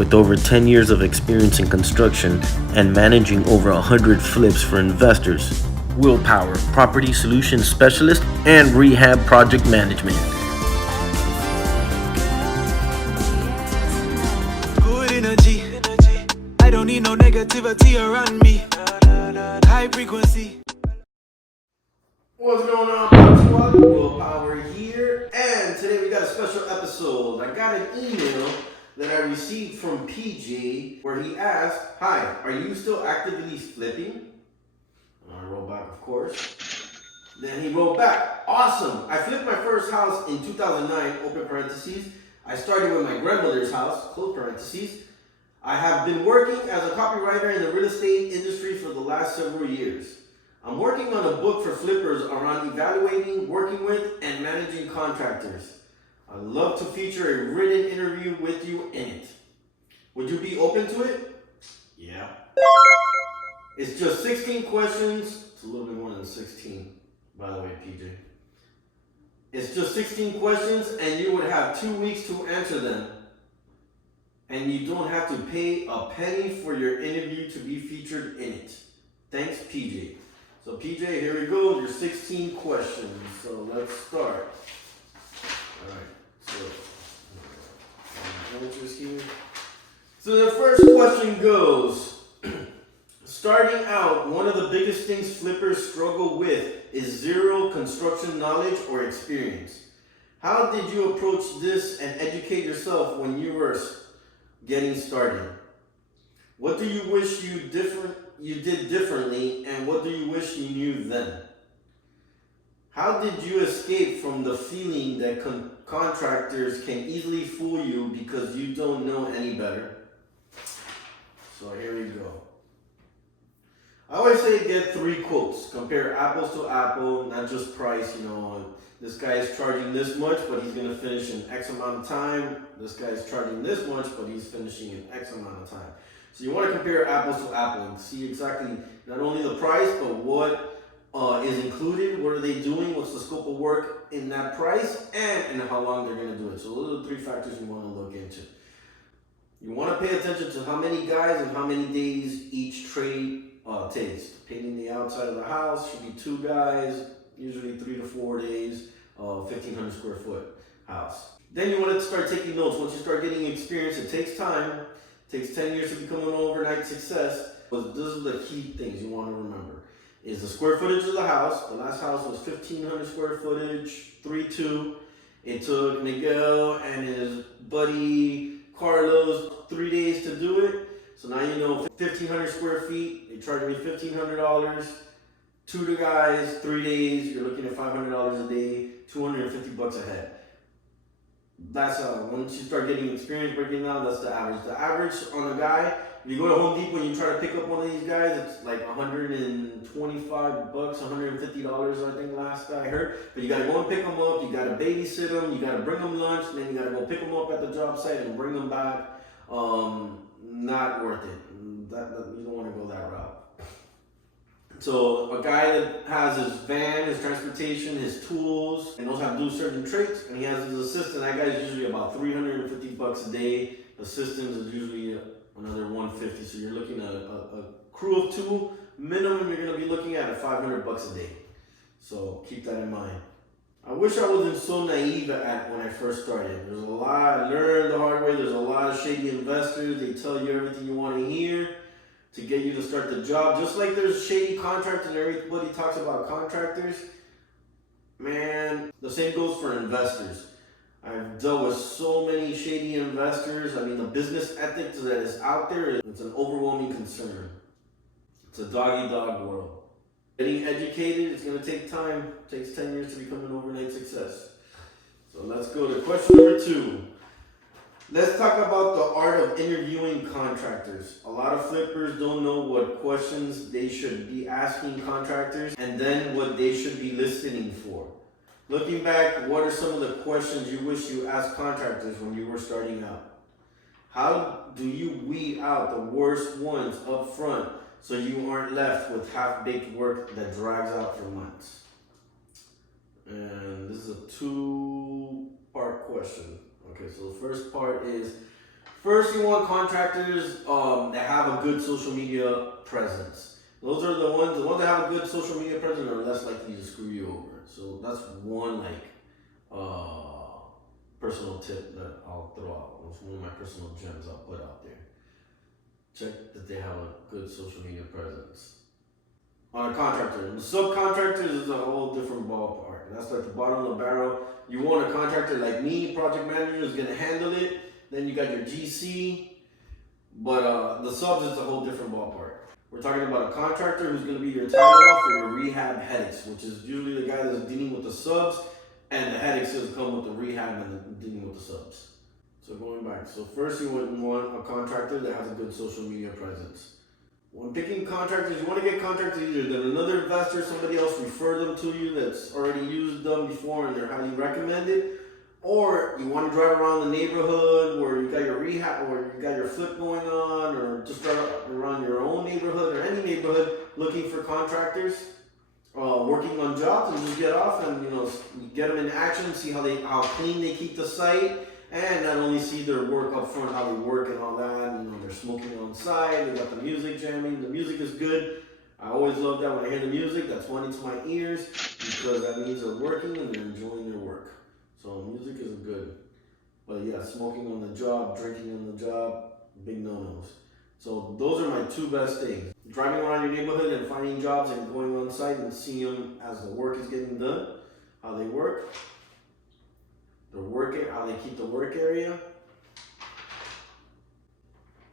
with over 10 years of experience in construction and managing over 100 flips for investors. Willpower, property solutions specialist, and rehab project management. Good energy. I don't need no negativity around me. High frequency. What's going on, Pop Squad? Willpower here, and today we got a special episode. I got an email that I received from PJ where he asked, "Hi, are you still actively flipping?" I wrote back, "Of course." Then he wrote back, "Awesome! I flipped my first house in 2009, open parentheses. I started with my grandmother's house, close parentheses. I have been working as a copywriter in the real estate industry for the last several years. I'm working on a book for flippers around evaluating, working with, and managing contractors. I'd love to feature a written interview with you in it. Would you be open to it?" Yeah. It's just 16 questions. It's a little bit more than 16, by the way, PJ. It's just 16 questions, and you would have 2 weeks to answer them. And you don't have to pay a penny for your interview to be featured in it. Thanks, PJ. So PJ, here we go, your 16 questions. So let's start. Alright, so answers here. So the first question goes, starting out, one of the biggest things flippers struggle with is zero construction knowledge or experience. How did you approach this and educate yourself when you were getting started? What do you wish you did differently, and what do you wish you knew then? How did you escape from the feeling that contractors can easily fool you because you don't know any better? So here we go. I always say get 3 quotes. Compare apples to apple, not just price. This guy is charging this much, but he's going to finish in X amount of time. This guy is charging this much, but he's finishing in X amount of time. So you want to compare apples to apple and see exactly not only the price, but what is included, what are they doing, what's the scope of work in that price, and how long they're going to do it. So those are the 3 factors you want to look into. You want to pay attention to how many guys and how many days each trade takes. Painting the outside of the house should be 2 guys, usually 3 to 4 days, 1,500 square foot house. Then you want to start taking notes. Once you start getting experience, it takes time. It takes 10 years to become an overnight success. But those are the key things you want to remember. Is the square footage of the house. The last house was 1,500 square footage, 3-2. It took Miguel and his buddy Carlos 3 days to do it. So now you know 1,500 square feet. They charged me $1,500. 2 guys, 3 days. You're looking at $500 a day, $250 a head. That's once you start getting experience breaking down, that's the average. The average on a guy, if you go to Home Depot and you try to pick up one of these guys, it's like $125, $150, I think last I heard. But you gotta go and pick them up, you gotta babysit them, you gotta bring them lunch, and then you gotta go pick them up at the job site and bring them back. Not worth it. You don't want to go that route. So a guy that has his van, his transportation, his tools, and knows how to do certain trades, and he has his assistant, that guy's usually about $350 a day. Assistants is usually another $150. So you're looking at a crew of 2. Minimum, you're going to be looking at $500 a day. So keep that in mind. I wish I wasn't so naive when I first started. There's a lot, I learned the hard way. There's a lot of shady investors. They tell you everything you want to hear to get you to start the job. Just like there's shady contractors and everybody talks about contractors. Man, the same goes for investors. I've dealt with so many shady investors. I mean, the business ethics that is out there, it's an overwhelming concern. It's a dog-eat-dog world. Getting educated is going to take time. It takes 10 years to become an overnight success. So let's go to question number 2. Let's talk about the art of interviewing contractors. A lot of flippers don't know what questions they should be asking contractors and then what they should be listening for. Looking back, what are some of the questions you wish you asked contractors when you were starting out? How do you weed out the worst ones up front so you aren't left with half-baked work that drags out for months? And this is a 2-part question. Okay, so the first part is, First, you want contractors that have a good social media presence. Those are the ones that have a good social media presence are less likely to screw you over. So that's one personal tip that I'll throw out. It's one of my personal gems I'll put out there. Check that they have a good social media presence. On a contractor, the subcontractors is a whole different ballpark. That's like the bottom of the barrel. You want a contractor like me, project manager, is gonna handle it. Then you got your GC, but the subs is a whole different ballpark. We're talking about a contractor who's going to be your tie-off for your rehab headaches, which is usually the guy that's dealing with the subs, and the headaches that come with the rehab and the dealing with the subs. So going back, so first you want a contractor that has a good social media presence. When picking contractors, you want to get contractors either that another investor, somebody else refer them to you that's already used them before and they're highly recommended, or you want to drive around the neighborhood where you got your rehab or you got your flip going on, or just drive around your own neighborhood or any neighborhood looking for contractors working on jobs, and just get off and you get them in action and see how clean they keep the site, and not only see their work up front, how they work and all that. They're smoking on site, they got the music jamming, the music is good. I always love that when I hear the music. That's funny to my ears because that means they're working and they're enjoying their work. So music is good. But yeah, smoking on the job, drinking on the job, big no-nos. So those are my two best things. Driving around your neighborhood and finding jobs and going on site and seeing them as the work is getting done, how they work, how they keep the work area.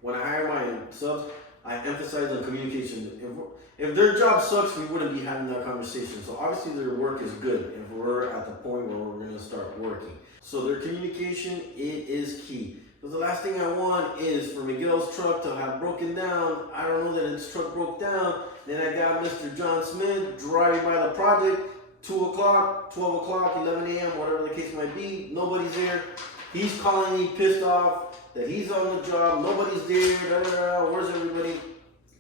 When I hire my subs, I emphasize on communication. If their job sucks, we wouldn't be having that conversation. So obviously their work is good if we're at the point where we're gonna start working. So their communication, it is key. Because the last thing I want is for Miguel's truck to have broken down. I don't know that his truck broke down. Then I got Mr. John Smith driving by the project, 2 o'clock, 12 o'clock, 11 a.m., whatever the case might be. Nobody's there. He's calling me pissed off that he's on the job. Nobody's there. Where's everybody?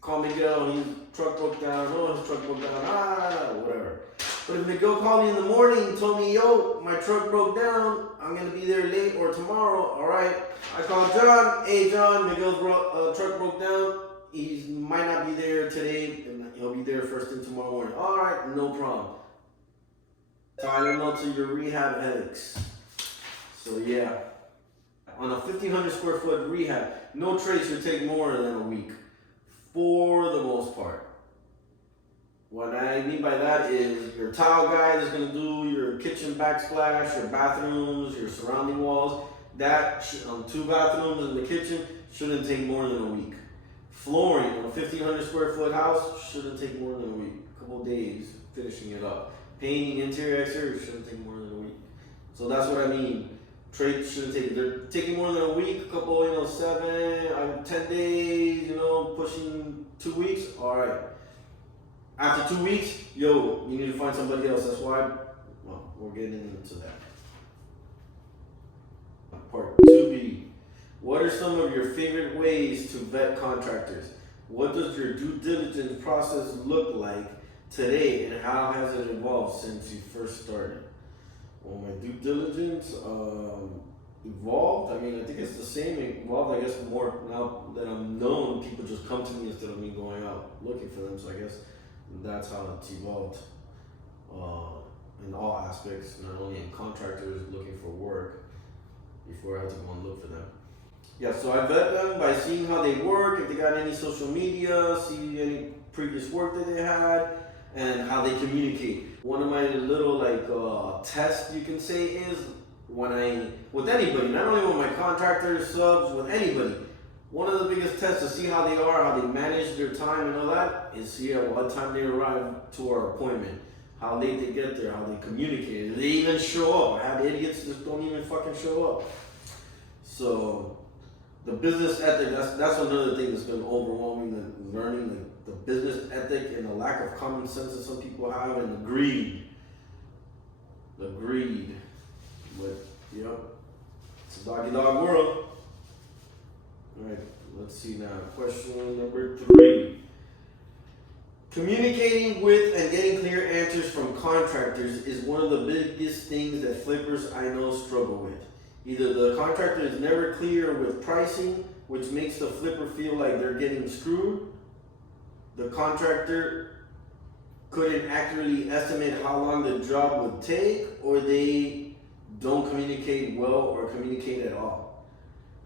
Call Miguel. His truck broke down. Oh, his truck broke down. Whatever. But if Miguel called me in the morning and told me, yo, my truck broke down, I'm going to be there late or tomorrow, all right? I called John. Hey, John, Miguel's truck broke down. He might not be there today, and he'll be there first thing tomorrow morning. All right, no problem. Tying up to your rehab headaches. So, yeah. On a 1,500 square foot rehab, no trade should take more than a week, for the most part. What I mean by that is your tile guy is going to do your kitchen backsplash, your bathrooms, your surrounding walls. That 2 bathrooms in the kitchen shouldn't take more than a week. Flooring on a 1,500 square foot house shouldn't take more than a week. A couple days finishing it up. Painting interior, exterior shouldn't take more than a week. So that's what I mean. Trades shouldn't take. They're taking more than a week. A couple, 10 days. Pushing 2 weeks. All right. After 2 weeks, you need to find somebody else. That's why, we're getting into that. Part 2B. What are some of your favorite ways to vet contractors? What does your due diligence process look like today, and how has it evolved since you first started? Well, my due diligence evolved. I think it's the same. Evolved, I guess, more now that I'm known. People just come to me instead of me going out looking for them. So I guess that's how it's evolved in all aspects, not only in contractors looking for work before I had to go and look for them. Yeah, so I vet them by seeing how they work, if they got any social media, see any previous work that they had, and how they communicate. One of my little tests you can say is with anybody, not only with my contractors, subs, with anybody, one of the biggest tests to see how they are, how they manage their time and all that, is see at what time they arrive to our appointment, how late they get there, how they communicate. They even show up. I had idiots that don't even fucking show up. So the business ethic, that's another thing that's been overwhelming, and learning the business ethic and the lack of common sense that some people have, and the greed. But, it's a dog-eat-dog world. Alright, let's see now. Question number 3. Communicating with and getting clear answers from contractors is one of the biggest things that flippers I know struggle with. Either the contractor is never clear with pricing, which makes the flipper feel like they're getting screwed. The contractor couldn't accurately estimate how long the job would take, or they don't communicate well or communicate at all.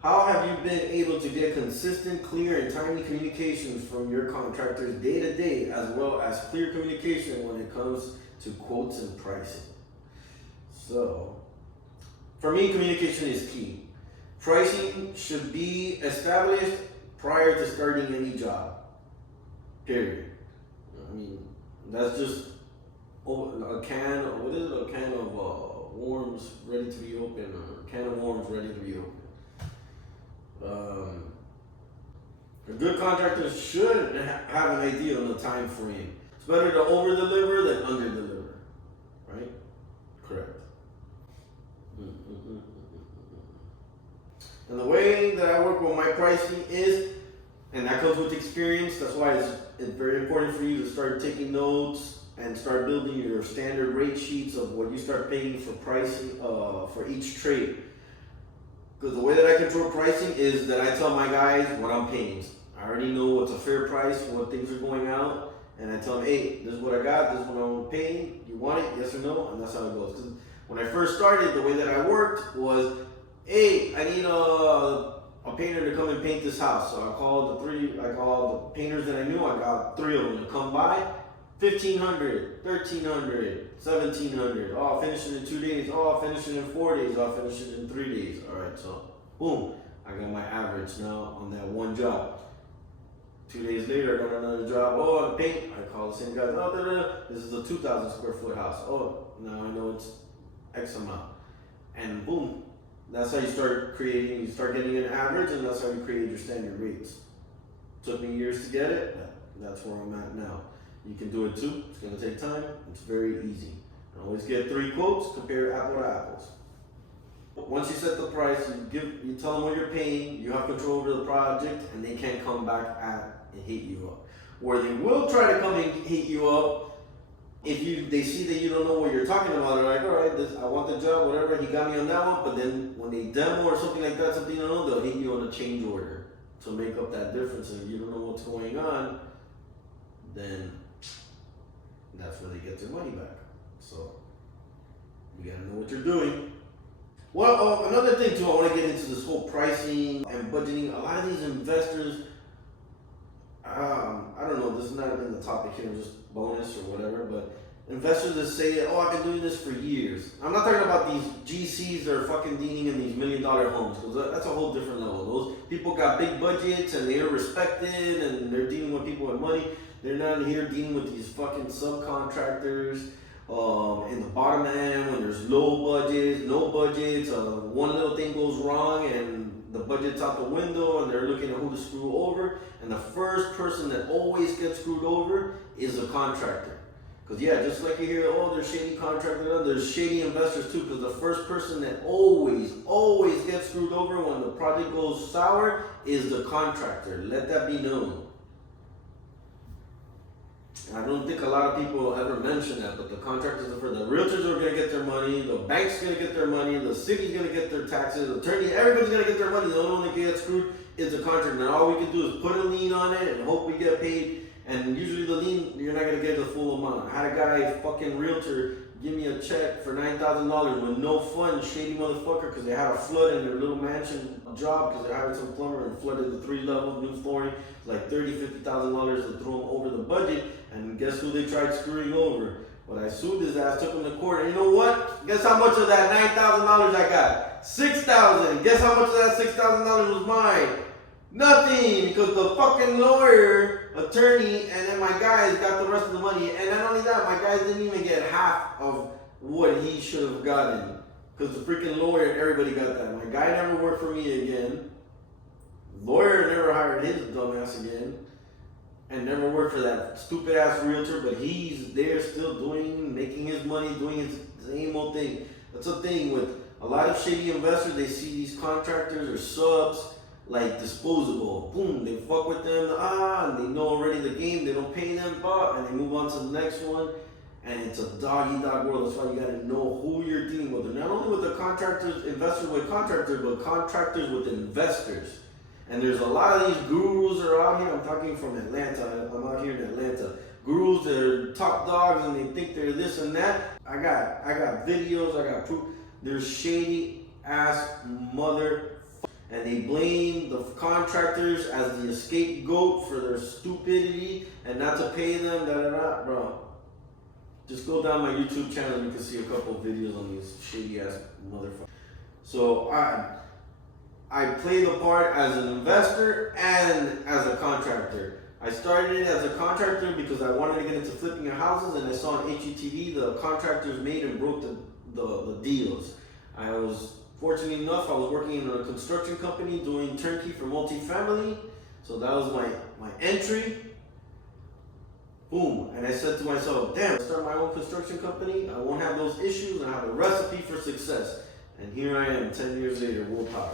How have you been able to get consistent, clear, and timely communications from your contractors day to day, as well as clear communication when it comes to quotes and pricing? So, for me, communication is key. Pricing should be established prior to starting any job. Period. I mean, that's just a can of, what is it? A can of worms ready to be opened, or a can of worms ready to be opened. A good contractor should have an idea on the time frame. It's better to over deliver than under deliver, right? Correct. And the way that I work with my pricing is, and that comes with experience, that's why it's very important for you to start taking notes and start building your standard rate sheets of what you start paying for pricing for each trade. Because the way that I control pricing is that I tell my guys what I'm paying. I already know what's a fair price, what things are going out, and I tell them, hey, this is what I got, this is what I'm paying, you want it, yes or no, and that's how it goes. Because when I first started, the way that I worked was, hey, I need a painter to come and paint this house. So I called the painters that I knew, I got 3 of them to come by. $1,500, $1,300, $1,700. Oh, I'll finish it in 2 days. Oh, I'll finish it in 4 days. Oh, I'll finish it in 3 days. All right, so boom, I got my average now on that one job. 2 days later, I got another job. Oh, paint. I call the same guy. Oh, this is a 2,000 square foot house. Oh, now I know it's X amount. And boom, that's how you start creating. You start getting an average, and that's how you create your standard rates. Took me years to get it. That's where I'm at now. You can do it too. It's going to take time. It's very easy. Always get 3 quotes, compare apple to apples. Once you set the price, you tell them what you're paying, you have control over the project, and they can't come back and hit you up. Where they will try to come and hit you up, if they see that you don't know what you're talking about, they're like, all right, I want the job, whatever, he got me on that one, but then when they demo or something like that, something you don't know, they'll hit you on a change order to make up that difference. And if you don't know what's going on, then that's where they get their money back. So you gotta know what you're doing. Well, another thing too, I want to get into this whole pricing and budgeting. A lot of these investors, I don't know, this is not in the topic here, just bonus or whatever, but investors that say, oh, I've been doing this for years. I'm not talking about these GCs that are fucking dealing in these $1 million homes, because that's a whole different level. Those people got big budgets and they're respected and they're dealing with people with money. They're not here dealing with these fucking subcontractors in the bottom end when there's low budgets, no budgets. One little thing goes wrong and the budget's out the window and they're looking at who to screw over. And the first person that always gets screwed over is a contractor. Because yeah, just like you hear, oh, there's shady contractors, there's shady investors too. Because the first person that always gets screwed over when the project goes sour is the contractor. Let that be known. I don't think a lot of people ever mention that, but the contractors are for the realtors are going to get their money, the bank's going to get their money, the city's going to get their taxes, the attorney, everybody's going to get their money. The only one that can get screwed is the contractor. And all we can do is put a lien on it and hope we get paid. And usually the lien, you're not going to get the full amount. I had a guy, fucking realtor, give me a check for $9,000 with no funds, shady motherfucker, because they had a flood in their little mansion job because they hired some plumber and flooded the 3 levels, new flooring. It's like $30,000, $50,000 to throw them over the budget. And guess who they tried screwing over? But I sued his ass, took him to court, and you know what? Guess how much of that $9,000 I got? $6,000. Guess how much of that $6,000 was mine? Nothing, because the fucking lawyer, attorney, and then my guys got the rest of the money. And not only that, my guys didn't even get half of what he should have gotten. Because the freaking lawyer, everybody got that. My guy never worked for me again. Lawyer never hired his dumbass again. And never worked for that stupid ass realtor, but he's there still making his money, doing his same old thing. That's the thing with a lot of shady investors. They see these contractors or subs like disposable. Boom, they fuck with them, and they know already the game. They don't pay them, and they move on to the next one. And it's a dog-eat-dog world. That's why you gotta know who you're dealing with. And not only with the contractors, investors with contractors, but contractors with investors. And there's a lot of these gurus that are out here. I'm talking from Atlanta. I'm out here in Atlanta. Gurus that are top dogs and they think they're this and that. I got videos, I got proof. They're shady ass mother, and they blame the contractors as the scapegoat for their stupidity and not to pay them. Bro. Just go down my YouTube channel and you can see a couple of videos on these shady ass motherfuckers. So I play the part as an investor and as a contractor. I started as a contractor because I wanted to get into flipping of houses, and I saw on HGTV the contractors made and broke the deals. I was fortunate enough, I was working in a construction company doing turnkey for multifamily. So that was my entry. Boom. And I said to myself, damn, I'll start my own construction company. I won't have those issues. I have a recipe for success. And here I am 10 years later, Willpower.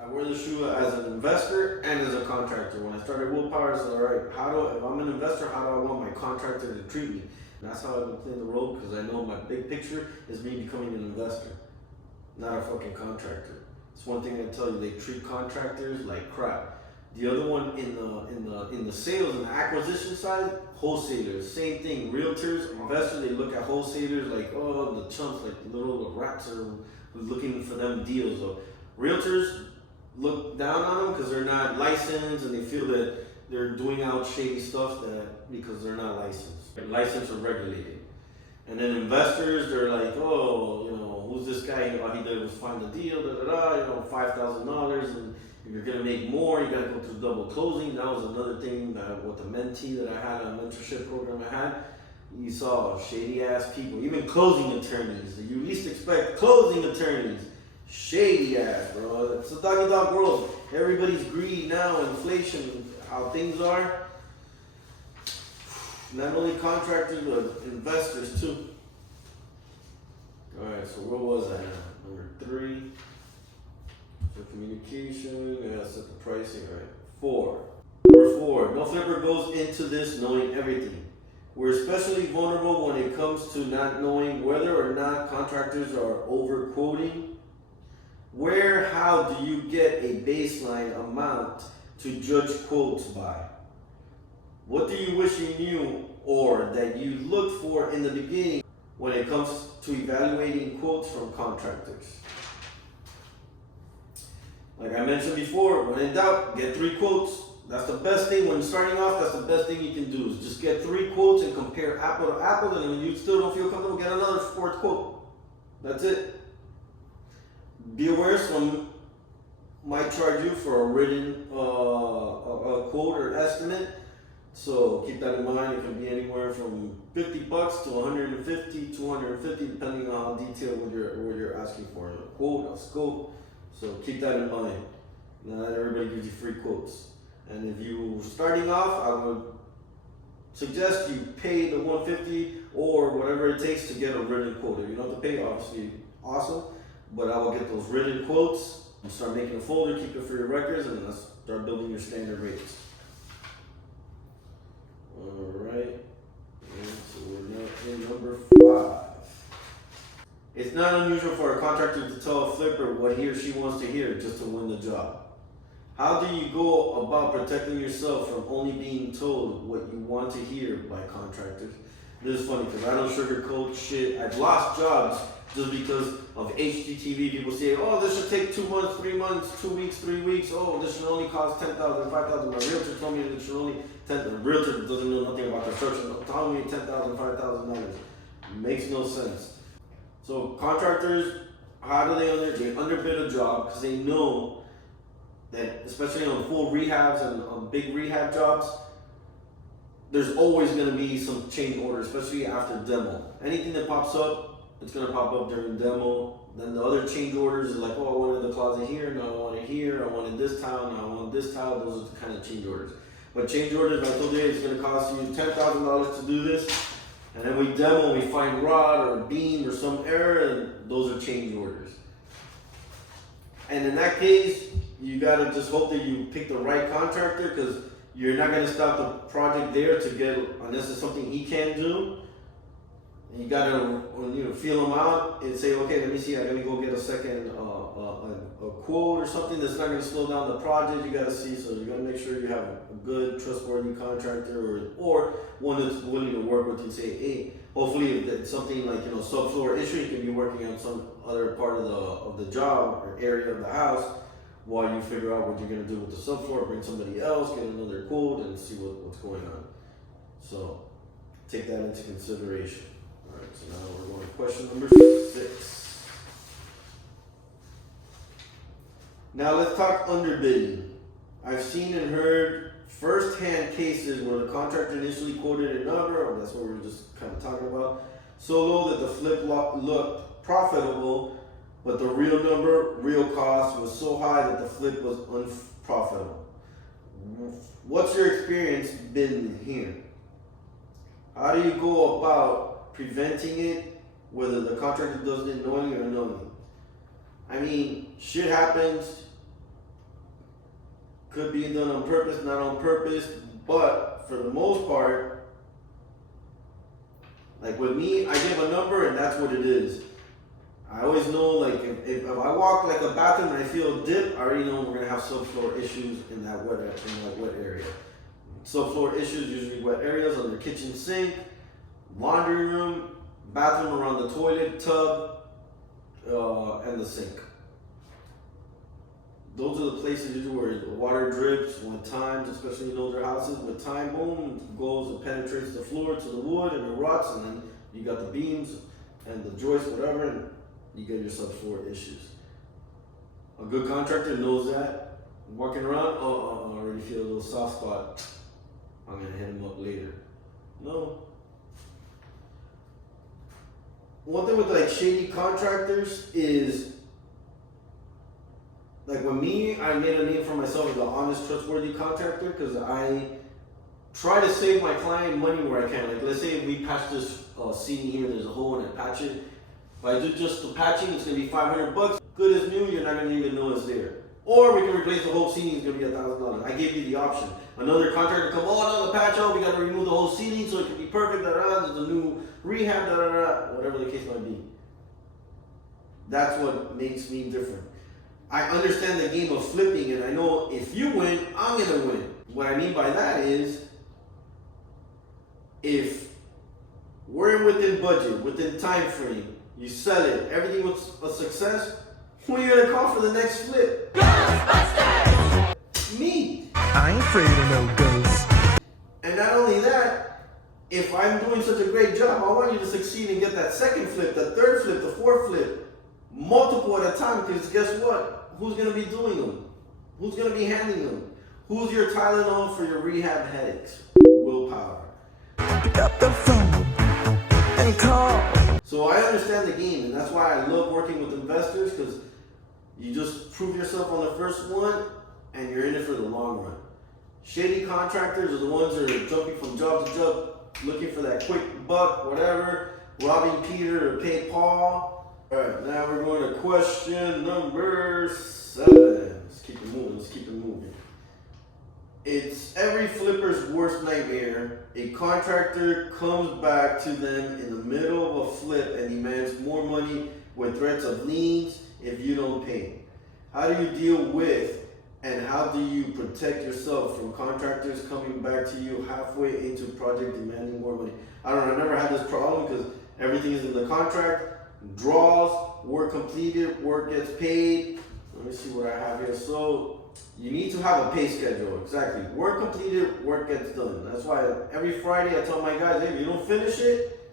I wear the shoe as an investor and as a contractor. When I started Willpower, I said, all right, if I'm an investor, how do I want my contractor to treat me? And that's how I've been playing the role, because I know my big picture is me becoming an investor, not a fucking contractor. It's one thing I tell you, they treat contractors like crap. The other one in the sales and the acquisition side, wholesalers, same thing. Realtors, investors, they look at wholesalers like, oh, the chumps, like the little rats are looking for them deals. So realtors look down on them because they're not licensed, and they feel that they're doing out shady stuff because they're not licensed. They're licensed or regulated. And then investors, they're like, oh, who's this guy? All he did was find a deal, $5,000, and if you're gonna make more, you gotta go through double closing. That was another thing with the mentee that I had, a mentorship program I had. You saw shady ass people, even closing attorneys. You least expect closing attorneys. Shady ass, bro. It's a dog-eat-dog world. Everybody's greedy now, inflation, how things are. Not only contractors, but investors too. Alright, so where was I now? Number 3. For communication, set the pricing. Alright. 4. Number 4. No flipper goes into this knowing everything. We're especially vulnerable when it comes to not knowing whether or not contractors are overquoting. How do you get a baseline amount to judge quotes by? What do you wish you knew or that you looked for in the beginning when it comes to evaluating quotes from contractors? Like I mentioned before, when in doubt, get 3 quotes. That's the best thing. When starting off, that's the best thing you can do, is just get 3 quotes and compare apple to apple, and when you still don't feel comfortable, get another 4th quote. That's it. Be aware someone might charge you for a written a quote or estimate. So keep that in mind. It can be anywhere from $50 to $150, $250, depending on how detailed what you're asking for. A quote, a scope. So keep that in mind. Not everybody gives you free quotes. And if you're starting off, I would suggest you pay the $150 or whatever it takes to get a written quote. If you don't have to pay, obviously, awesome. But I will get those written quotes and start making a folder, keep it for your records, and then start building your standard rates. Alright, so we're now in number 5. It's not unusual for a contractor to tell a flipper what he or she wants to hear just to win the job. How do you go about protecting yourself from only being told what you want to hear by contractors? This is funny because I don't sugarcoat shit. I've lost jobs just because of HGTV. People say, oh, this should take 2 months, 3 months, 2 weeks, 3 weeks. Oh, this should only cost $10,000, $5,000. My realtor told me it should only $10,000. The realtor doesn't know nothing about construction. Telling me $10,000, $5,000. Makes no sense. So contractors, how do they underbid a job because they know that, especially on full rehabs and on big rehab jobs, there's always going to be some change order, especially after demo. Anything that pops up, it's going to pop up during demo. Then the other change orders is like, oh, I wanted the closet here, no, I want it here, I wanted this tile, no, I want this tile. Those are the kind of change orders. But change orders, I told you, it's going to cost you $10,000 to do this. And then we demo, we find rod or beam or some error, and those are change orders. And in that case, you got to just hope that you pick the right contractor, because you're not going to stop the project there to get, unless it's something he can do, You gotta feel them out and say, okay, let me see. I'm gonna go get a second a quote or something that's not gonna slow down the project. You gotta see. So you gotta make sure you have a good, trustworthy contractor or one that's willing to work with you. And say, hey, hopefully if it's something like subfloor issue, you can be working on some other part of the job or area of the house while you figure out what you're gonna do with the subfloor. Bring somebody else, get another quote, and see what's going on. So take that into consideration. Alright, so now we're going to question number 6. Now let's talk underbidding. I've seen and heard first-hand cases where the contractor initially quoted a number, or that's what we were just kind of talking about, so low that the flip looked profitable, but the real number, real cost was so high that the flip was unprofitable. What's your experience been here? How do you go about preventing it, whether the contractor does it knowingly or unknowingly? I mean, shit happens. Could be done on purpose, not on purpose, but for the most part, like with me, I give a number and that's what it is. I always know, like, if I walk like a bathroom and I feel a dip, I already know we're gonna have subfloor issues in that wet area. Subfloor issues, usually wet areas on the kitchen sink, laundry room, bathroom around the toilet, tub, and the sink. Those are the places usually where the water drips with time, especially in older houses. With time, boom, it goes and penetrates the floor to the wood and it rots, and then you got the beams and the joists, whatever, and you get your subfloor issues. A good contractor knows that. Walking around, I already feel a little soft spot. I'm gonna hit him up later. No. One thing with like shady contractors is, like with me, I made a name for myself as an honest, trustworthy contractor because I try to save my client money where I can. Like let's say we patch this seating here, there's a hole in it, patch it. If I do just the patching, it's gonna be $500. Good as new, you're not gonna even know it's there. Or we can replace the whole seating, it's gonna be $1,000. I gave you the option. Another contractor come, another patch out, we gotta remove the whole seating so it can be perfect, there's a new rehab, whatever the case might be. That's what makes me different. I understand the game of flipping and I know if you win, I'm gonna win. What I mean by that is, if we're within budget, within time frame, you sell it, everything was a success, who are you gonna call for the next flip? Ghostbusters! Me! I ain't afraid of no ghosts. And not only that, if I'm doing such a great job, I want you to succeed and get that second flip, the third flip, the fourth flip, multiple at a time, because guess what? Who's gonna be doing them? Who's gonna be handling them? Who's your Tylenol for your rehab headaches? Willpower. Pick up the phone and call. So I understand the game, and that's why I love working with investors, because you just prove yourself on the first one, and you're in it for the long run. Shady contractors are the ones that are jumping from job to job, looking for that quick buck, whatever, robbing Peter to pay Paul. All right, now we're going to question number 7. Let's keep it moving. It's every flipper's worst nightmare. A contractor comes back to them in the middle of a flip and demands more money with threats of liens if you don't pay. How do you deal with and how do you protect yourself from contractors coming back to you halfway into project demanding more money? I've never had this problem because everything is in the contract. Draws, work completed, work gets paid. Let me see what I have here. So you need to have a pay schedule. Exactly. Work completed, work gets done. That's why every Friday I tell my guys, hey, if you don't finish it,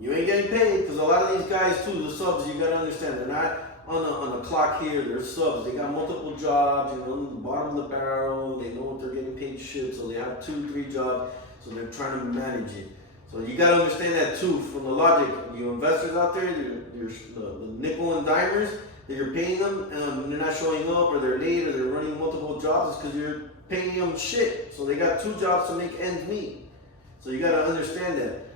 you ain't getting paid. Because a lot of these guys too, the subs, you gotta understand, they're not on a clock here. They're subs. They got multiple jobs. On the bottom of the barrel. They know what they're getting paid shit. So they have 2-3 jobs. So they're trying to manage it. So you gotta understand that too, from the logic. You investors out there, the nickel and dimers, that you're paying them and they're not showing up or they're late or they're running multiple jobs, it's because you're paying them shit. So they got 2 jobs to make ends meet. So you gotta understand that.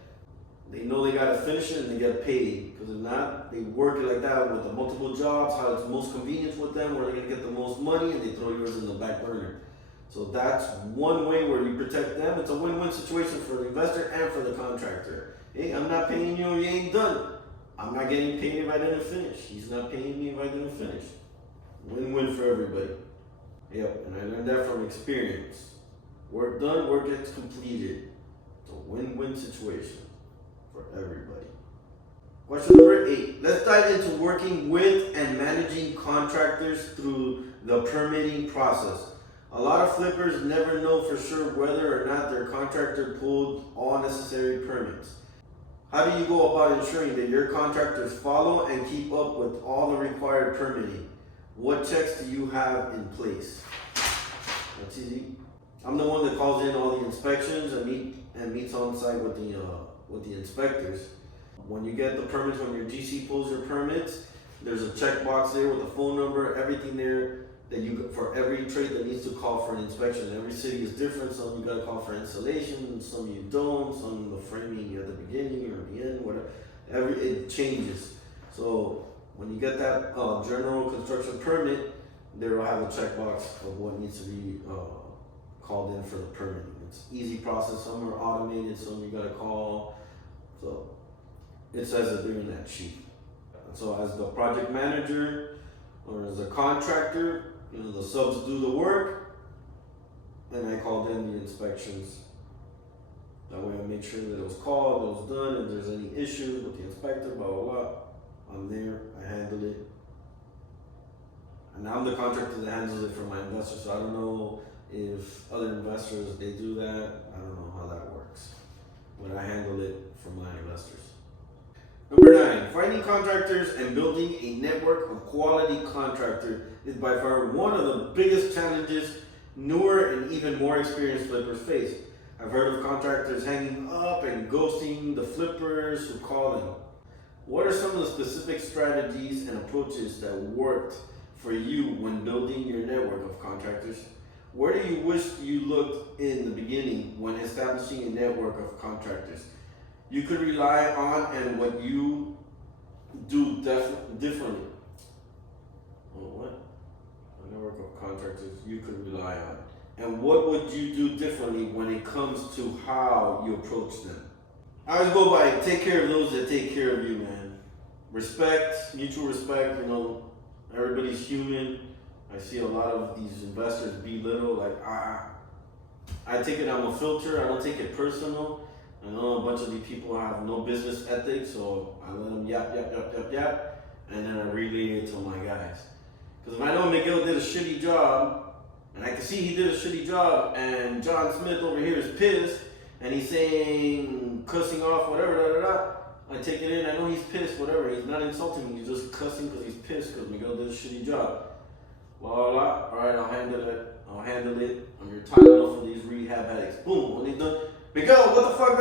They know they gotta finish it and they get paid. Because if not, they work it like that with the multiple jobs, how it's most convenient with them, where they're gonna get the most money, and they throw yours in the back burner. So that's one way where you protect them. It's a win-win situation for the investor and for the contractor. Hey, I'm not paying you if you ain't done. I'm not getting paid if I didn't finish. He's not paying me if I didn't finish. Win-win for everybody. Yep, and I learned that from experience. Work done, work gets completed. It's a win-win situation for everybody. Question number 8. Let's dive into working with and managing contractors through the permitting process. A lot of flippers never know for sure whether or not their contractor pulled all necessary permits. How do you go about ensuring that your contractors follow and keep up with all the required permitting? What checks do you have in place? That's easy. I'm the one that calls in all the inspections and meets on site with the inspectors. When you get the permits, when your GC pulls your permits, there's a checkbox there with a phone number, everything there that you for every trade that needs to call for an inspection. Every city is different. Some you gotta call for installation, some you don't. Some the framing at the beginning or the end, whatever. It changes. So when you get that general construction permit, they will have a checkbox of what needs to be called in for the permitting. It's easy process. Some are automated. Some you gotta call. So it says it there in that sheet. So as the project manager or as a contractor, the subs do the work, and I called in the inspections. That way I make sure that it was called, it was done. If there's any issues with the inspector, blah, blah, blah, I'm there, I handle it. And I'm the contractor that handles it for my investors, so I don't know if other investors, they do that. I don't know how that works. But I handle it for my investors. Number 9, finding contractors and building a network of quality contractors is by far one of the biggest challenges newer and even more experienced flippers face. I've heard of contractors hanging up and ghosting the flippers who call them. What are some of the specific strategies and approaches that worked for you when building your network of contractors? Where do you wish you looked in the beginning when establishing a network of contractors you could rely on, and what you do differently? What? A network of contractors you could rely on. And what would you do differently when it comes to how you approach them? I always go by, take care of those that take care of you, man. Respect, mutual respect, everybody's human. I see a lot of these investors belittle, I take it, I'm a filter, I don't take it personal. I know a bunch of these people have no business ethics, so I let them yap, and then I relay it to my guys. Because if I know Miguel did a shitty job, and I can see he did a shitty job, and John Smith over here is pissed, and he's saying, cussing off, whatever, I take it in, I know he's pissed, whatever, he's not insulting me, he's just cussing because he's pissed because Miguel did a shitty job. Blah, blah, blah. Alright, I'll handle it. I'm your title enough for these rehab headaches. Boom, when he's done, Miguel, what the fuck,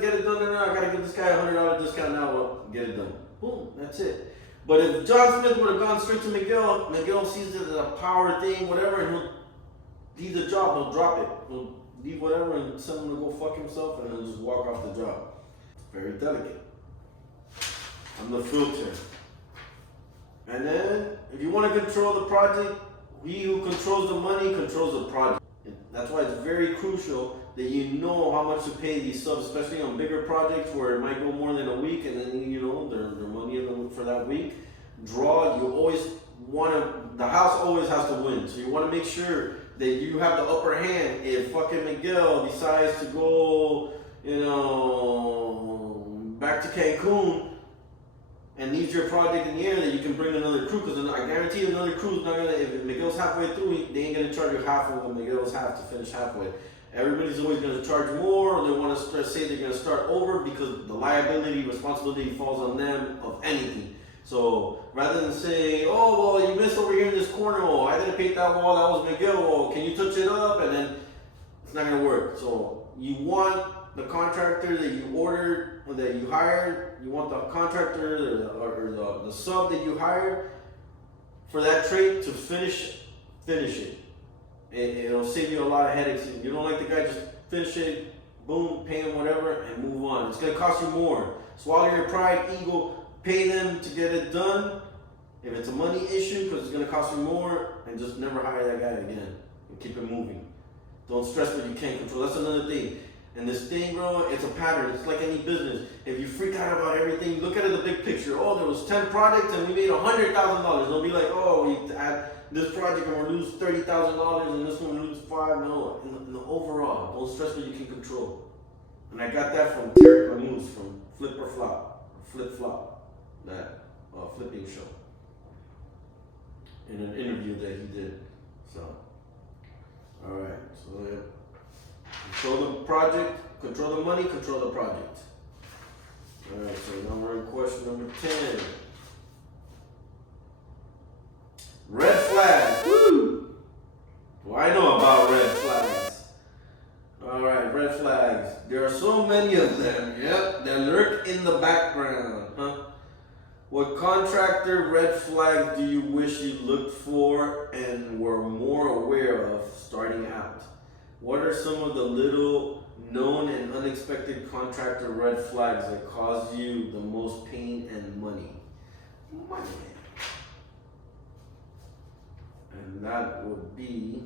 get it done, I gotta give this guy a $100 discount now, well, get it done. Boom, that's it. But if John Smith would have gone straight to Miguel sees it as a power thing, whatever, and he'll leave the job, he'll drop it. He'll leave whatever and send him to go fuck himself, and he'll just walk off the job. It's very delicate. I'm the filter. And then, if you want to control the project, he who controls the money controls the project. And that's why it's very crucial that you know how much to pay these subs, especially on bigger projects where it might go more than a week, and then their money for that week. You always want to, the house always has to win. So you want to make sure that you have the upper hand. If fucking Miguel decides to go, back to Cancun and leaves your project in the air, that you can bring another crew, because I guarantee another crew is not gonna, if Miguel's halfway through, they ain't gonna charge you half of what Miguel's have to finish halfway. Everybody's always gonna charge more, or they want to say they're gonna start over because the liability, responsibility falls on them of anything. So rather than say, oh, well, you missed over here in this corner, oh, I didn't paint that wall, that was Miguel, oh, can you touch it up? And then it's not gonna work. So you want the contractor that you ordered, or that you hired, you want the contractor or the sub that you hired for that trade to finish it. It'll save you a lot of headaches. If you don't like the guy, just finish it, boom, pay him whatever, and move on. It's gonna cost you more. Swallow your pride, ego, pay them to get it done. If it's a money issue, because it's gonna cost you more, and just never hire that guy again. And keep it moving. Don't stress what you can't control. That's another thing. And this thing, bro, it's a pattern. It's like any business. If you freak out about everything, look at it the big picture. Oh, there was 10 projects and we made $100,000. Don't be like, oh, we add this project and we'll lose $30,000 and this one will lose $5. No, in the overall, don't stress what you can control. And I got that from Terry News from Flip Flop, that flipping show. In an interview that he did. So, all right. So yeah. Control the project, control the money, control the project. All right, so now we're in question number 10. Red flags. Woo! Well, I know about red flags. All right, red flags. There are so many of them, yep, that lurk in the background, huh? What contractor red flags do you wish you looked for and were more aware of starting out? What are some of the little known and unexpected contractor red flags that cause you the most pain and money? Money. And that would be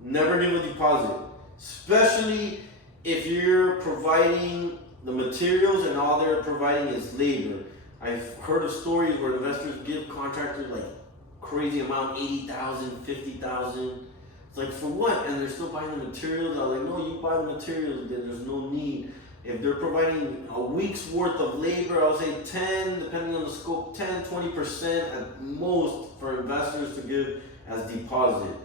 never give a deposit, especially if you're providing the materials and all they're providing is labor. I've heard of stories where investors give contractors like crazy amount, 80,000, 50,000. It's like, for what? And they're still buying the materials. I was like, no, you buy the materials, then there's no need. If they're providing a week's worth of labor, I would say 10, depending on the scope, 10, 20% at most for investors to give as deposit.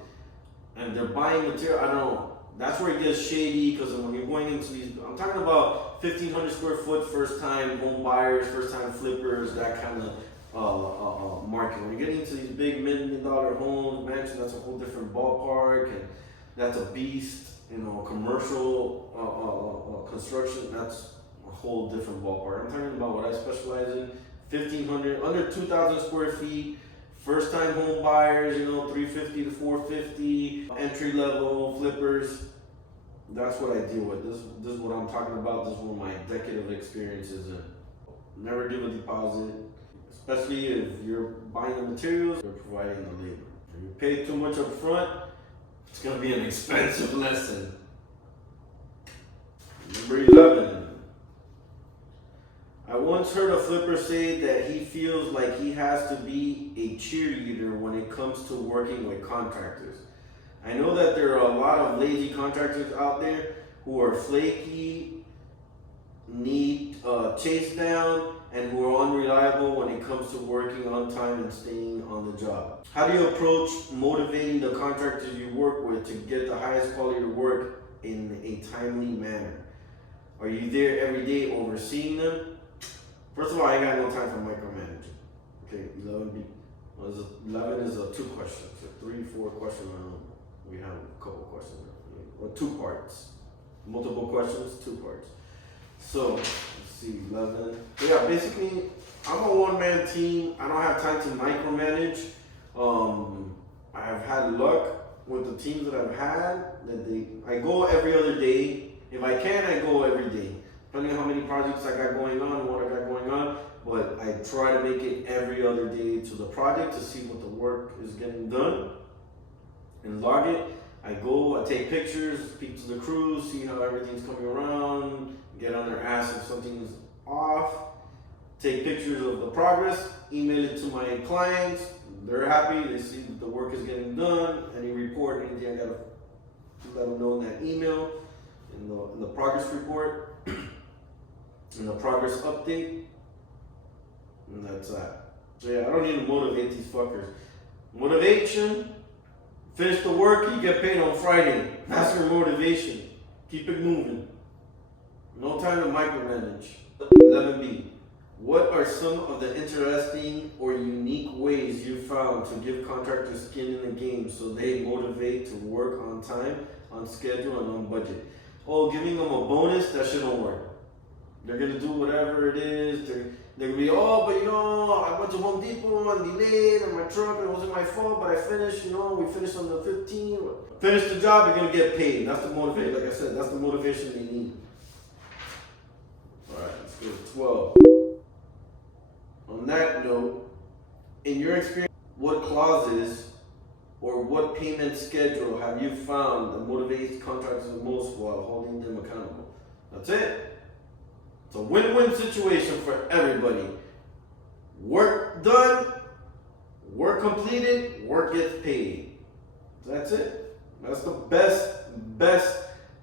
And they're buying material, I don't know. That's where it gets shady, because when you're going into these, I'm talking about 1,500 square foot first time home buyers, first time flippers, that kind of market. When you're getting into these big $1 million homes, mansions, that's a whole different ballpark, and that's a beast. You know, commercial construction, that's a whole different ballpark. I'm talking about what I specialize in: 1,500, under 2,000 square feet, first time home buyers. You know, 350 to 450, entry level flippers. That's what I deal with. This is what I'm talking about. This is what my decade of experience is in. Never give a deposit. Especially if you're buying the materials or providing the labor. If you pay too much up front, it's going to be an expensive lesson. Number 11. I once heard a flipper say that he feels like he has to be a cheerleader when it comes to working with contractors. I know that there are a lot of lazy contractors out there who are flaky, need chased down, and who are unreliable when it comes to working on time and staying on the job. How do you approach motivating the contractors you work with to get the highest quality of work in a timely manner? Are you there every day overseeing them? First of all, I ain't got no time for micromanaging. Okay, 11 is a 2 questions, a 3-4 question round. We have a couple questions, or 2 parts. Multiple questions, 2 parts. So, let's see, 11. Yeah, basically, I'm a one-man team. I don't have time to micromanage. I've had luck with the teams that I've had. I go every other day. If I can, I go every day. Depending on how many projects I got going on and what I got going on. But I try to make it every other day to the project to see what the work is getting done and log it. I go, I take pictures, speak to the crew, see how everything's coming around, get on their ass if something is off, take pictures of the progress, email it to my clients. They're happy, they see that the work is getting done. Any report, anything, I gotta let them know in that email, in the progress report, in the progress update, and that's that. So yeah, I don't need to motivate these fuckers. Motivation, finish the work, you get paid on Friday. That's your motivation. Keep it moving. No time to micromanage. 11B. What are some of the interesting or unique ways you found to give contractors skin in the game so they motivate to work on time, on schedule, and on budget? Oh, giving them a bonus, that shit don't work. They're gonna do whatever it is. They're gonna be, oh, but you know, I went to Home Depot and delayed and my truck, and it wasn't my fault, but I finished, we finished on the 15th. Finish the job, you're gonna get paid. That's the motivation, like I said, that's the motivation they need. All right, let's go to 12. On that note, in your experience, what clauses Or what payment schedule have you found that motivates contractors the most while holding them accountable? That's it. It's a win-win situation for everybody. Work done, work completed, work gets paid. That's it. That's the best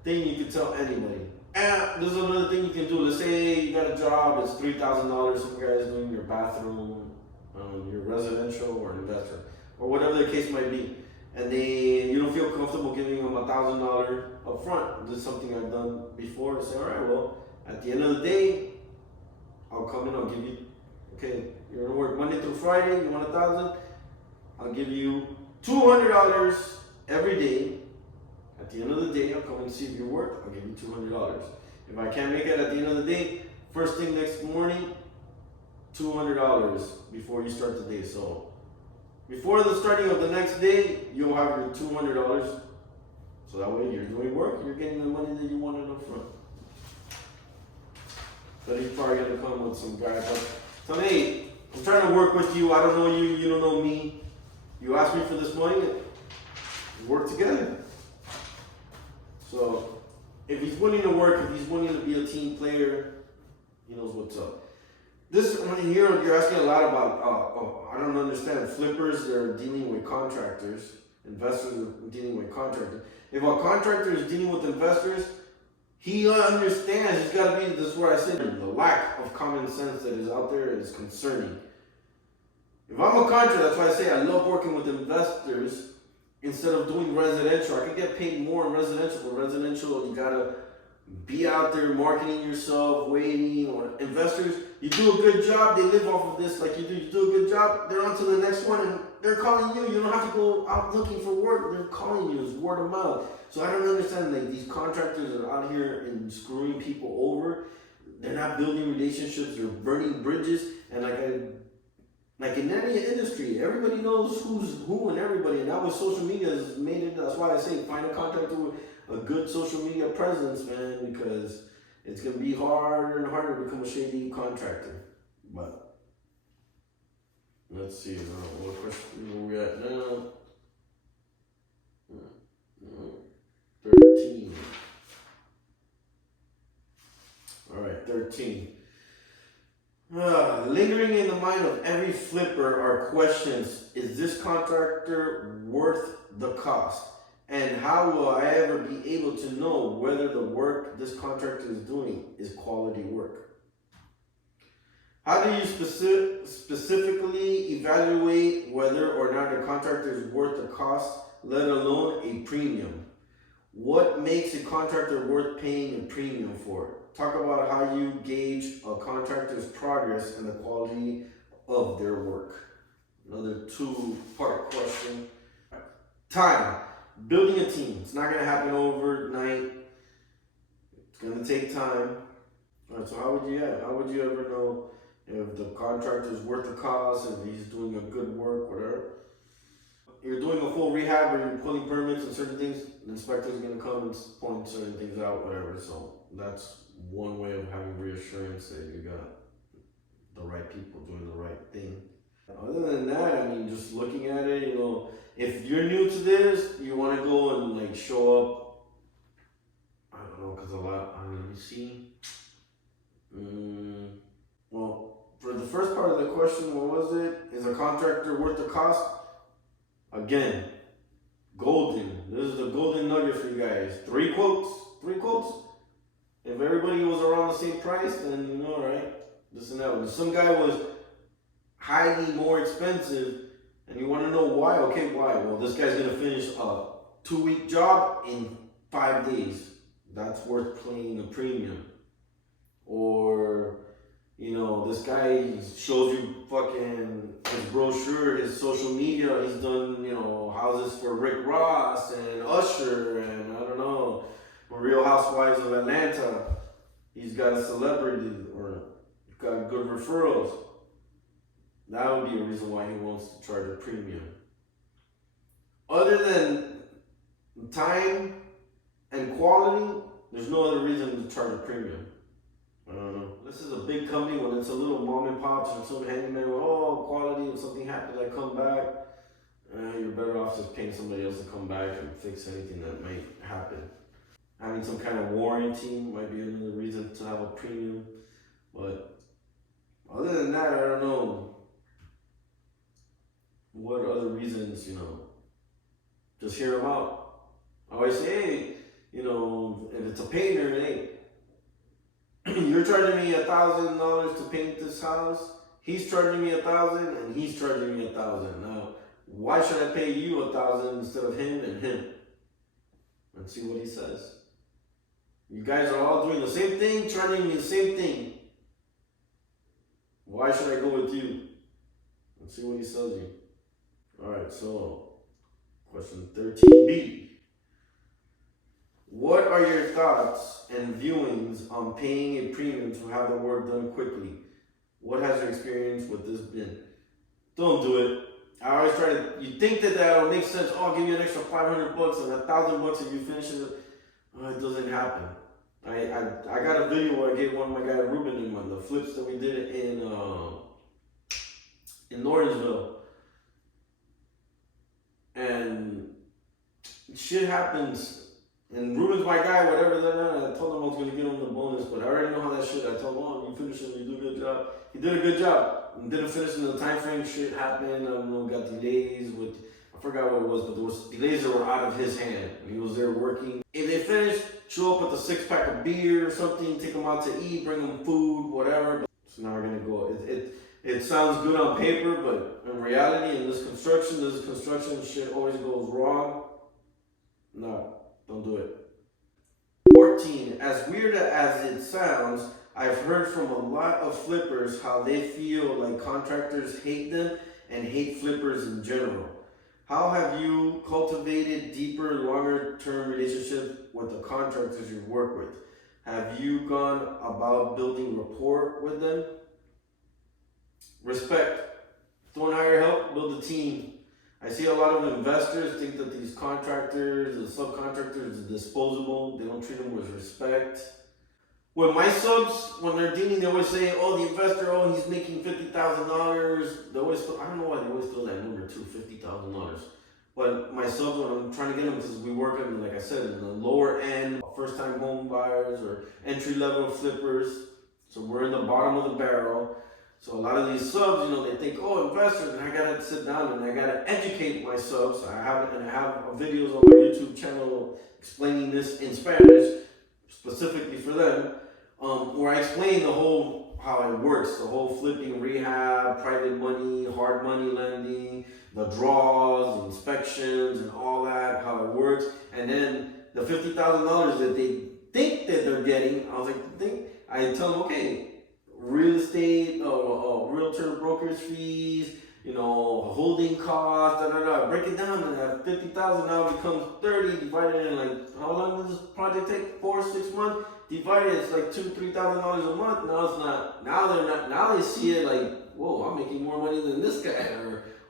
thing you can tell anybody. And there's another thing you can do. Let's say you got a job, it's $3,000, some guy's doing your bathroom, your residential or investor, or whatever the case might be. And you don't feel comfortable giving them $1,000 up front. This is something I've done before. Say, all right, well, at the end of the day, I'll come in, I'll give you, okay, you're gonna work Monday through Friday, you want $1,000, I'll give you $200 every day. At the end of the day, I'll come and see if you work, I'll give you $200. If I can't make it at the end of the day, first thing next morning, $200 before you start the day. So before the starting of the next day, you'll have your $200. So that way you're doing work, you're getting the money that you wanted up front. But he's probably gonna come with some guy, but tell me, hey, I'm trying to work with you, I don't know you, you don't know me. You asked me for this money, we work together. So if he's willing to work, if he's willing to be a team player, he knows what's up. This right here, you're asking a lot about, I don't understand. Flippers, they're dealing with contractors. Investors are dealing with contractors. If a contractor is dealing with investors, he understands. It's got to be, this is where I said, the lack of common sense that is out there is concerning. If I'm a contractor, that's why I say I love working with investors instead of doing residential. I could get paid more in residential. But residential, you got to be out there marketing yourself, waiting, or investors, you do a good job, they live off of this like you do. You do a good job, they're on to the next one, and they're calling you. You don't have to go out looking for work. They're calling you. It's word of mouth. So I don't understand, like, these contractors are out here and screwing people over. They're not building relationships. They're burning bridges. And like in any industry, everybody knows who's who and everybody. And now with social media has made it. That's why I say find a contractor with a good social media presence, man, because it's gonna be harder and harder to become a shady contractor. But let's see, what question are we at now? 13. All right, 13. Lingering in the mind of every flipper are questions: is this contractor worth the cost? And how will I ever be able to know whether the work this contractor is doing is quality work? How do you specifically evaluate whether or not a contractor is worth the cost, let alone a premium? What makes a contractor worth paying a premium for? Talk about how you gauge a contractor's progress and the quality of their work. Another two-part question. Time. Building a team. It's not going to happen overnight. It's going to take time. All right, so how would you ever know if the contractor is worth the cost, if he's doing a good work, whatever? You're doing a full rehab or you're pulling permits and certain things, the inspector is going to come and point certain things out, whatever. So that's one way of having reassurance that you got the right people doing the right thing. Other than that, I mean, just looking at it, you know, if you're new to this, you want to go and like show up. I don't know, because a lot. Let me see. Well, for the first part of the question, what was it? Is a contractor worth the cost? Again, golden. This is the golden nugget for you guys. Three quotes. If everybody was around the same price, then you know, right? This and that. When some guy was highly more expensive, and you want to know why? Okay, why? Well, this guy's gonna finish a 2-week job in 5 days. That's worth paying a premium. Or, you know, this guy shows you fucking his brochure, his social media. He's done, you know, houses for Rick Ross and Usher and I don't know, Real Housewives of Atlanta. He's got a celebrity or got good referrals. That would be a reason why he wants to charge a premium. Other than time and quality, there's no other reason to charge a premium. I don't know. This is a big company. When it's a little mom and pops or some handyman, quality, if something happens, I come back. you're better off just paying somebody else to come back and fix anything that might happen. Having some kind of warranty might be another reason to have a premium. But other than that, I don't know what other reasons, just hear them out. I always say, hey, if it's a painter, hey, you're charging me $1,000 to paint this house. He's charging me $1,000 and he's charging me $1,000. Now, why should I pay you $1,000 instead of him and him? Let's see what he says. You guys are all doing the same thing, charging me the same thing. Why should I go with you? Let's see what he tells you. Alright, so question 13B. What are your thoughts and viewings on paying a premium to have the work done quickly? What has your experience with this been? Don't do it. I always try to, you think that'll make sense. Oh, I'll give you an extra $500 and $1,000 if you finish it. Oh, it doesn't happen. I got a video where I gave one of my guy Ruben in the flips that we did in Lawrenceville. And shit happens. And Ruben's my guy, whatever. I told him I was going to get him the bonus, but I already know how that shit. I told him, oh, you finish it, you do a good job. He did a good job. Didn't finish in the time frame. Shit happened. I don't know, got delays with, I forgot what it was, but there was delays that were out of his hand. And he was there working. If they finished, show up with a 6-pack of beer or something, take them out to eat, bring them food, whatever. But it's not going to go. It sounds good on paper, but in reality, in this construction, shit always goes wrong. No. Don't do it. 14. As weird as it sounds, I've heard from a lot of flippers how they feel like contractors hate them and hate flippers in general. How have you cultivated deeper, longer-term relationships with the contractors you work with? Have you gone about building rapport with them? Respect. Don't hire help, build a team. I see a lot of investors think that these contractors, the subcontractors, are disposable. They don't treat them with respect. When my subs, when they're dealing, they always say, oh, the investor, oh, he's making $50,000. They always, I don't know why they always throw that number too, $50,000. But my subs, when I'm trying to get them, because we work on, like I said, in the lower end, first-time home buyers or entry-level flippers. So we're in the bottom of the barrel. So a lot of these subs, they think, oh, investors, and I gotta sit down and I gotta educate my subs. I have videos on my YouTube channel explaining this in Spanish, specifically for them, where I explain the whole, how it works, the whole flipping, rehab, private money, hard money lending, the draws, the inspections, and all that, how it works. And then the $50,000 that they think that they're getting, I tell them, okay, real estate, realtor broker's fees, holding costs, break it down, and that 50,000 now becomes 30, divided in how long does this project take? 4-6 months? Divided, it's like $2,000-$3,000 a month. Now it's not. Now they see it like, whoa, I'm making more money than this guy,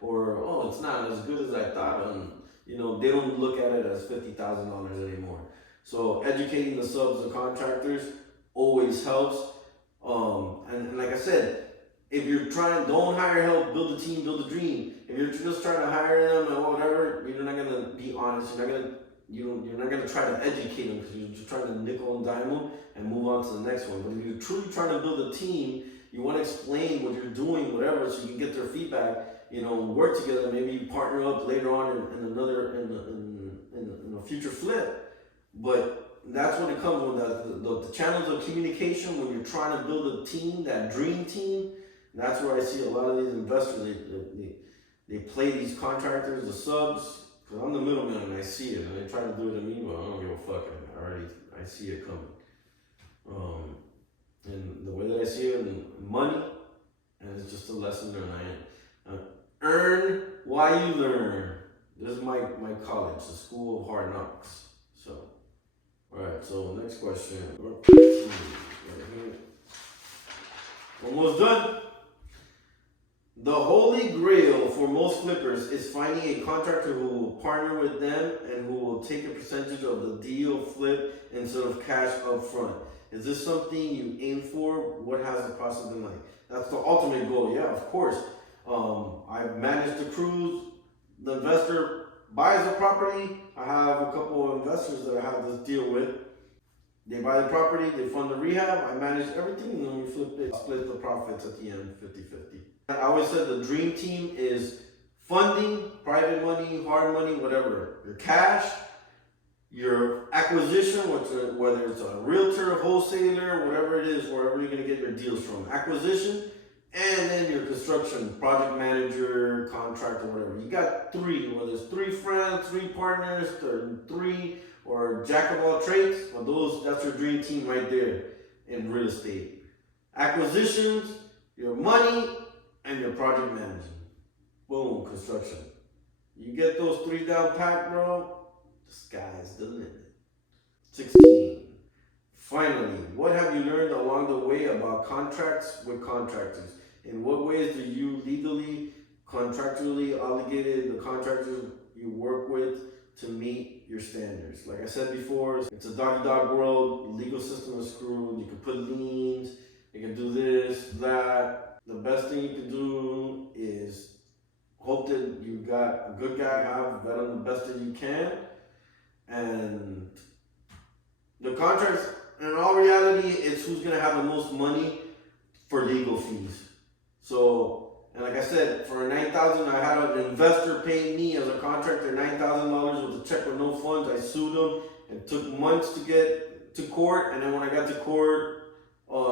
or oh, it's not as good as I thought. And they don't look at it as $50,000 anymore. So educating the subs and contractors always helps. And like I said, if you're don't hire help, build a team, build a dream. If you're just trying to hire them or whatever, you're not gonna be honest. You're not gonna try to educate them because you're just trying to nickel and dime them and move on to the next one. But if you're truly trying to build a team, you want to explain what you're doing, whatever, so you can get their feedback. Work together. Maybe you partner up later on in a future flip. But that's when it comes when the channels of communication, when you're trying to build a team, that dream team. That's where I see a lot of these investors, they play these contractors, the subs, because I'm the middleman and I see it, and they try to do it to me, but I don't give a fuck. I see it coming. And the way that I see it, money, and it's just a lesson learned. Earn while you learn. This is my college, the School of Hard Knocks. So, all right, so next question. Almost done. The holy grail for most flippers is finding a contractor who will partner with them and who will take a percentage of the deal flip instead of cash up front. Is this something you aim for? What has the process been like? That's the ultimate goal, yeah, of course. I've managed the crews the investor buys the property. I have a couple of investors that I have this deal with. They buy the property, they fund the rehab, I manage everything, and then we flip it, split the profits at the end, 50-50. I always said the dream team is funding, private money, hard money, whatever. Your cash, your acquisition, whether it's a realtor, wholesaler, whatever it is, wherever you're gonna get your deals from. Acquisition, and then your construction, project manager, contractor, whatever. You got three, whether it's 3 friends, 3 partners, or 3, or jack of all trades. Well, that's your dream team right there in real estate. Acquisitions, your money, and your project management. Boom, construction. You get those 3 down pat, bro, the sky's the limit. 16. Finally, what have you learned along the way about contracts with contractors? In what ways do you legally, contractually obligated the contractors you work with to meet your standards? Like I said before, it's a dog-to-dog world. The legal system is screwed. You can put liens. You can do this, that. The best thing you can do is hope that you got a good guy, vet him the best that you can. And the contracts, in all reality, it's who's going to have the most money for legal fees. So, and like I said, for $9,000, I had an investor pay me as a contractor $9,000 with a check with no funds. I sued him and took months to get to court. And then when I got to court,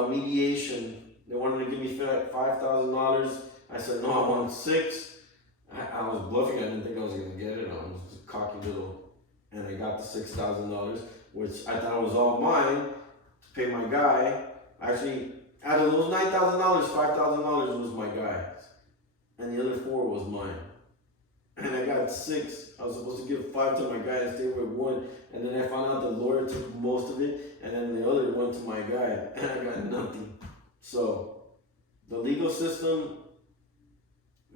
mediation, they wanted to give me $5,000. I said, no, I want 6. I was bluffing. I didn't think I was going to get it. I was just cocky little. And I got the $6,000, which I thought was all mine to pay my guy. Actually, out of those $9,000, $5,000 was my guy's, and the other 4 was mine. And I got 6. I was supposed to give 5 to my guy and stay with 1. And then I found out the lawyer took most of it, and then the other went to my guy, and I got nothing. So the legal system,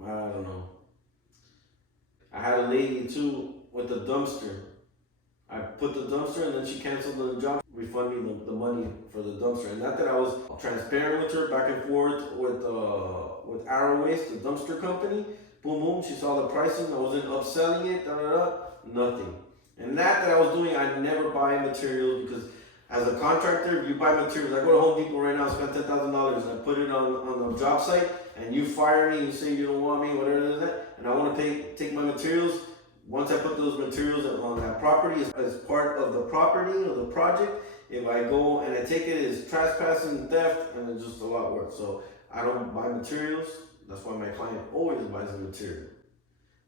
I don't know. I had a lady too with the dumpster. I put the dumpster and then she canceled the job. Refund me the money for the dumpster. And not that I was transparent with her, back and forth with Arrow Waste, the dumpster company. Boom, boom, she saw the pricing. I wasn't upselling it, nothing. And that I was doing, I never buy materials because as a contractor, you buy materials. I go to Home Depot right now, spend $10,000 and I put it on the job site and you fire me, you say you don't want me, whatever it is, and I want to take my materials. Once I put those materials on that property as part of the property or the project, if I go and I take it as trespassing, theft, and it's just a lot of work. So I don't buy materials. That's why my client always buys the material.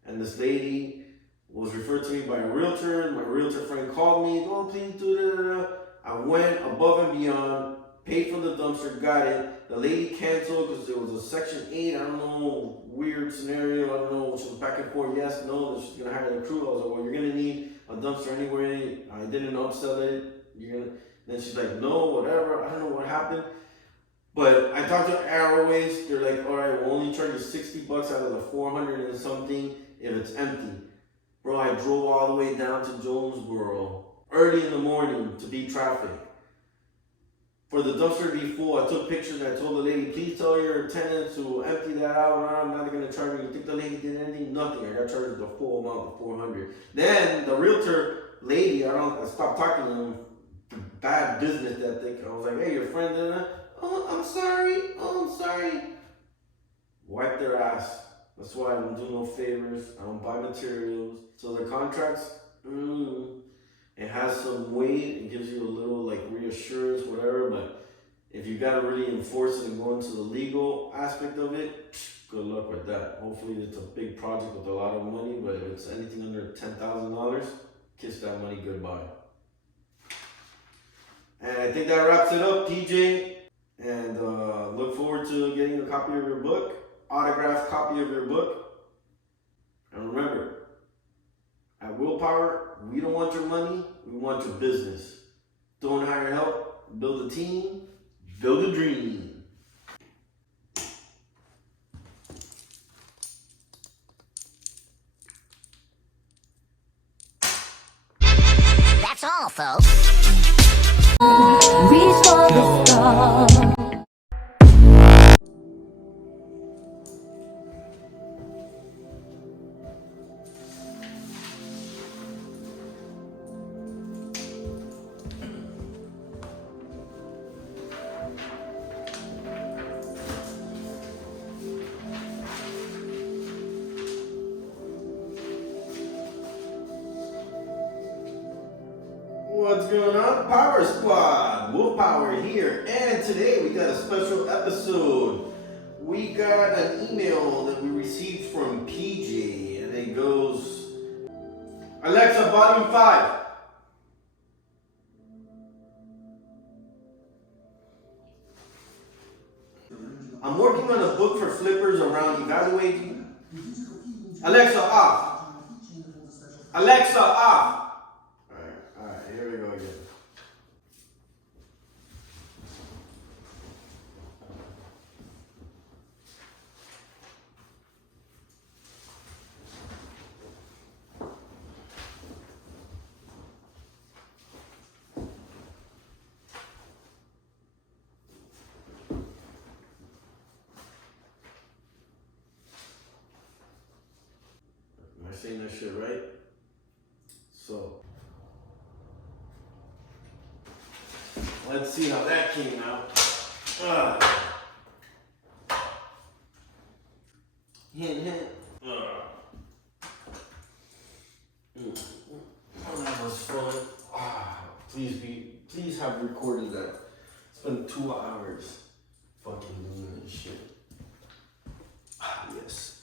And this lady was referred to me by a realtor. My realtor friend called me, oh, please do that. I went above and beyond, paid for the dumpster, got it. The lady canceled because there was a Section 8, I don't know, weird scenario. I don't know, she was back and forth, yes, no, that she's going to hire the crew. I was like, well, you're going to need a dumpster anyway. I didn't upsell it. Then she's like, no, whatever. I don't know what happened. But I talked to Arrow Waste. They're like, all right, we'll only charge you $60 out of the 400 and something if it's empty. Bro, I drove all the way down to Jonesboro early in the morning to beat traffic. For the dumpster to be full, I took pictures and I told the lady, please tell your tenants to empty that out. I'm not going to charge you. You think the lady did anything? Nothing. I got charged the full amount of 400. Then the realtor lady, I stopped talking to them. Bad business that thing. I was like, hey, your friend, oh, I'm sorry. Wipe their ass. That's why I don't do no favors. I don't buy materials. So the contracts, it has some weight. It gives you a little like reassurance, whatever. But if you gotta really enforce it and go into the legal aspect of it, good luck with that. Hopefully it's a big project with a lot of money. But if it's anything under $10,000, kiss that money goodbye. And I think that wraps it up, TJ. And look forward to getting a copy of your book, autographed copy of your book. And remember, at Willpower, we don't want your money, we want your business. Don't hire help, build a team, build a dream. That's all, folks. Reach for the stars. What's going on, Power Squad? Wolf Power here, and today we got a special episode. We got an email that we received from PJ, and it goes, Alexa, volume 5. I'm working on a book for flippers around evaluating. Alexa, off. Alexa, off. Alright, here we go again. Am I saying that shit right? So, let's see how that came out. Hint, hint. Oh, that was fun. Please have recorded that. It's been 2 hours fucking doing this shit. Yes.